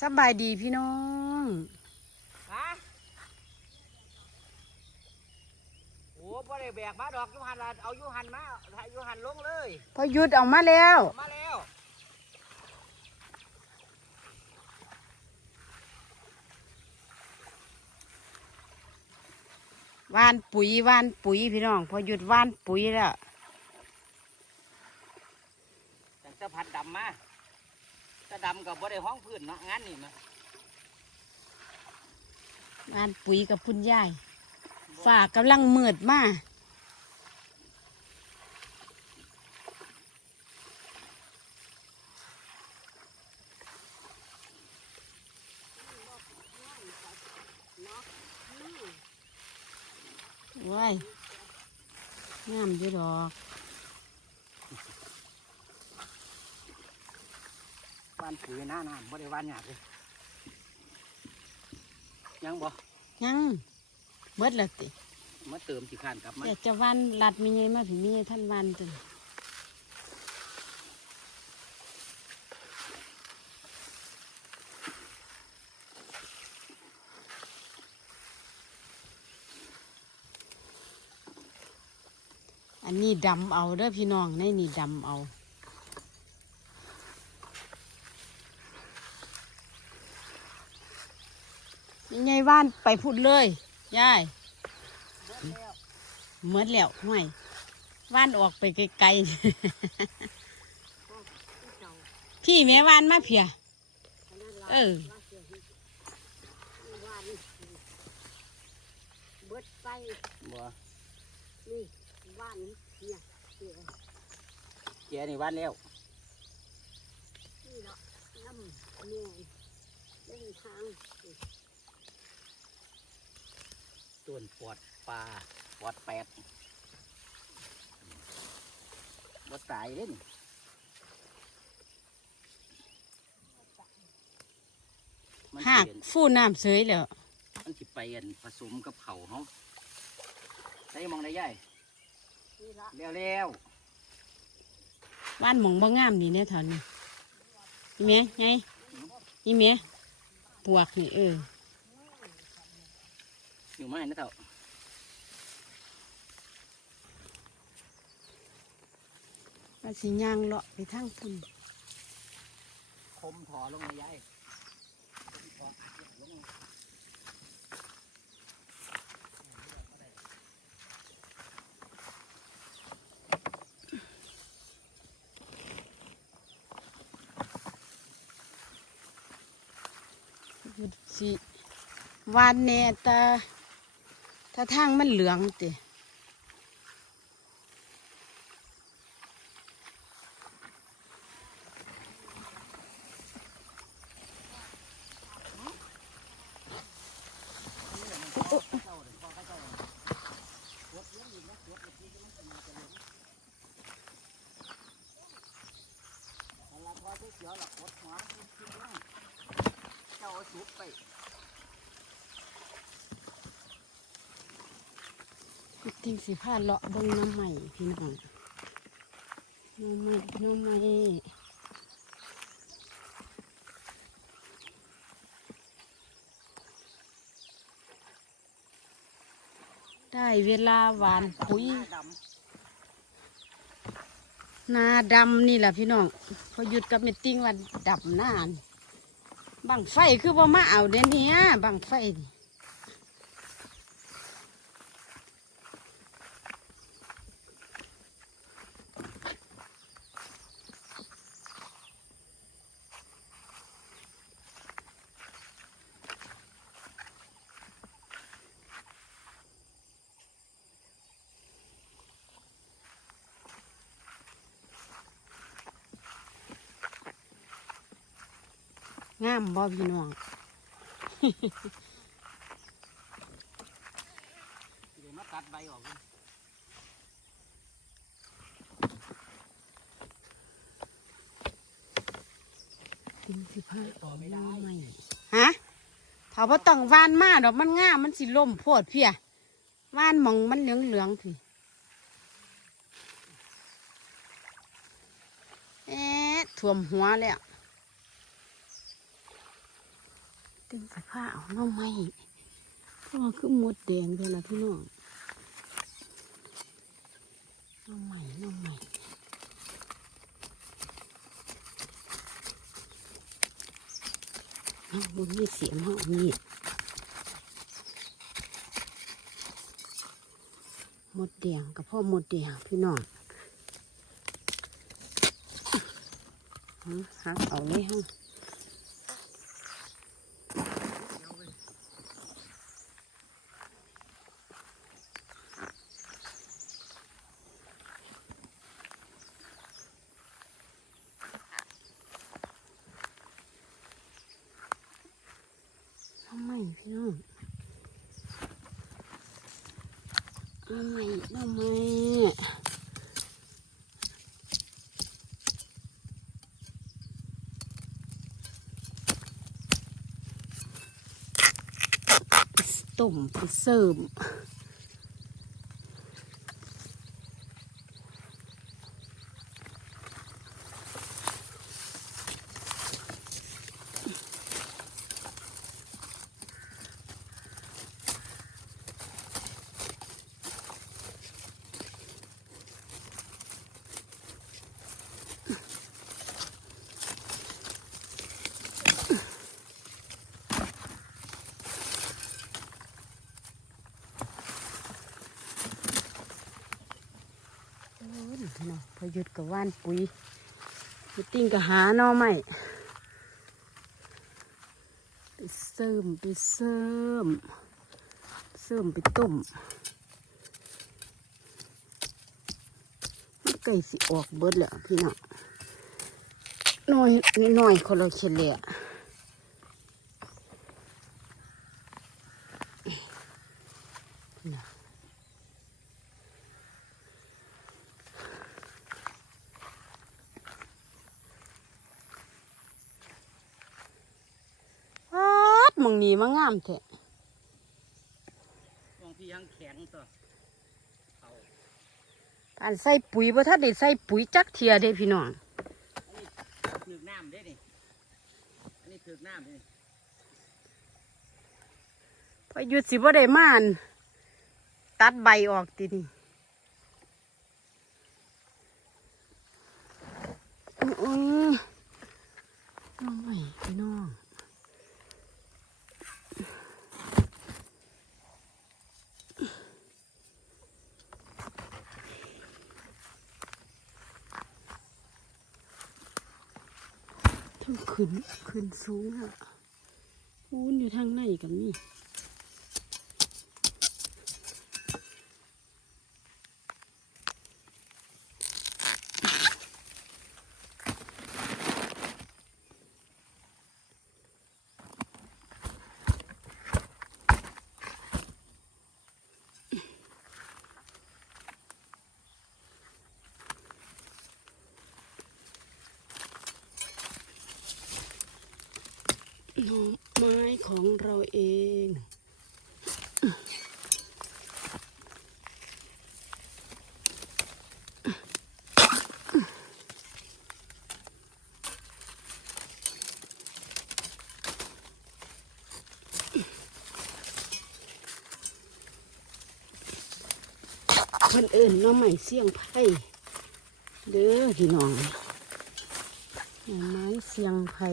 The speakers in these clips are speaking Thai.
สบายดีพี่น้องฮะโอ้บ่ได้แบกมาดอกอยูหันละเอาอยูหันมาถ่ายอยูหันลงเลยพอหยุดออกมาแล้วเอามาแล้ว วานปุ๋ยวานปุ๋ยพี่น้อง พอหยุดวานปุ๋ยแล้วแต่จะพัดดำมาะดำกับบ่ได้ห้องพื้นเนาะงานนี่มาวานปุ๋ยกับคุณยายฝ่ากำลังเมืดมากว้ายงามอยู่ดอก บ้านผือหน้าน้ำบ่ได้บ้านหยาดเลยยังบ่ยังเบิดและติมาเติมสิขานกลับมาแต่จะวันรัดมีไงมาผีมีไงท่านวันจนอันนี้ดำเอาเด้อพี่น้องในนี่ดำเอา มีไงว่านไปพูดเลยยายเมื่อแล้วห่วยว่านออกไปไกลๆ พี่แม่ว่านมาเพีย เออเบิดไปบ่นี่ว่านเนี่ยเดี๋ยนี่บ้านแล้วนี่เนาะน้ำเนียนเล่นทาง ต้นปอดปลาปอดแปดบ่ตายเล่นมันหากเปลี่ยนฟูน้ำเสยแล้วมันสิไปอันผสมกับเขาวเขาใส่มองได้ย่ายนี่ละแล้วแล้วว่านหมองบ่งามดีเนี่ยเถอนนี่อีเมียไงอีเมียปวกนี่เออ อยู่มาให้นะเถ่าว่าสิย่างเลาะไปทางพุ่นคมถอลงเลยย่ายถอลงสิวานแน่ตา ถ้าทางมันเหลืองติ ติงสิพาเลาะเบิ่งน้ำใหม่พี่น้องน้ำใหม่น้ำใหม่ได้เวลาหวานปุ๋ยนาดำนี่แหละพี่น้องพอหยุดกับเมตติ้งวันดำหน้านบังไฟคือว่ามาเอาเดี๋ยวนี้บังไฟนี่ งามบ่พี่น้องเดี๋ยวมาตัดใบออกเลยติงสิพาต่อไม่ได้ฮะถ้าว่าต้องวานมาดอกมันงามมันสิล่มโพดเพียวานหมองมันเหลืองเหลืองๆพี่เอ๊ะท่วมหัวแล้ว ตึงสผ้าเอาน้องไม้เพราะว่าคือหมดแดงเท่านั้นพี่น้องน้องไม้น้องไม้เอาบนมีเสียงห้องมีดหมดแดงกับพ่อหมดแดงพี่น้องหักเอาเลยฮะ พี่น้องมาใหมทำไม่ต้มเสริม หยุดกับว่านปุ๋ยไปติ้งกับหาน่อใหม่ไปเสริมไปเสริมเสริมไปต้มมันไก่สิออกเบิดแล้วพี่น้องน้อยน้อยคนละเฉลี่ยน่ะวัดหมอง นี้มางามแท้บางทียังแข็งตัวเอาการใส่ปุ๋ยบ่ทันได้ใส่ปุ๋ยจักเทียเด้พี่น้องถือกน้ำได้นี่อันนี้ถือกน้ำนี่พอหยุดสิบ่ได้มานตัดใบออกตินี่อื้อๆน้องไอ้พี่น้อง ทั้งขึ้นขึ้นสูงอะอูนอยู่ทางในกับนี่ หน่อไม้ของเราเองคนอื่นน้องใหม่เสี่ยงไพ่เด้อพี่น้องน่องไม้เสี่ยงไพ่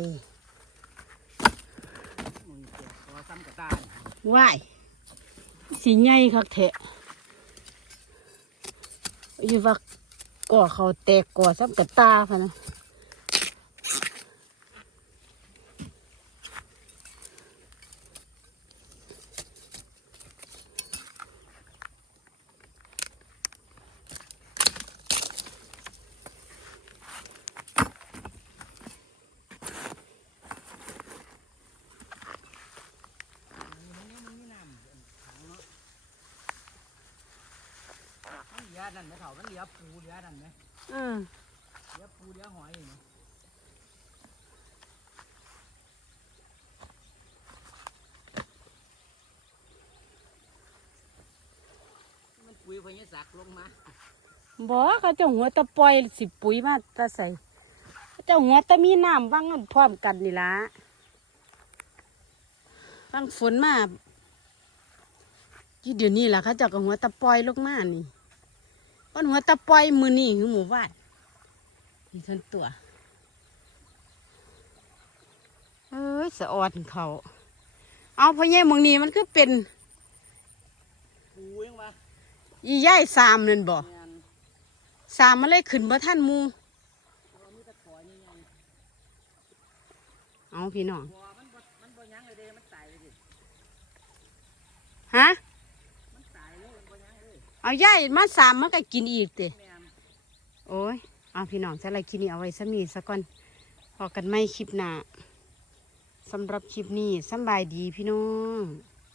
มึงเจ็บคอซ้ำกับตานี่ ว่ายสีใหญ่คักแทะอยู่ว่าก่อเขาแตกก่อซ้ำกับตาพะนะ มั นเหลือนั่นไหมเถ่ามันเหลือปูเหลือนั่นไหมอืมเหลือปูเหลือหอยนี่มันปุ๋ยพญสักลงมาบอกเขาเจ้าหัวตะปล่อยสิปุ๋ยมาตะใส่เขาเจ้าหัวตะมีน้ำว่างกันพร้อมกันนี่ละฟังฝนมายี่เดี๋ยวนี้ล่ะเขาเจ้ากับหัวตะปอยลงมานี่ วันหัวตะปอยมือนี่คือหมู่บ้านนี่ทนตัวเอ้ยสะออนเขา เอาพ่อใหญ่หมองนี้มันคือเป็นกูยังวะอีย่ายสามนั่นบ่แม่นสามมันเลยขึ้นบ่ท่านหมูตัวมีแตะขอนี่ไงเอาพี่น้องบัวมันบ่มันบ่ยั้งเลยเด้มันตายเลยดิฮะ มันตายเลยมันบ่ยั้ง เลยเอาย่ายมาสามมันก็กินอีกเตะแม่นโอ้ยเอาพี่น้องจะอะไรคลิปนี้เอาไว้สมีสักก่อนพอกันไม่คลิปหน้าสำหรับคลิปนี้สำบายดีพี่น้อง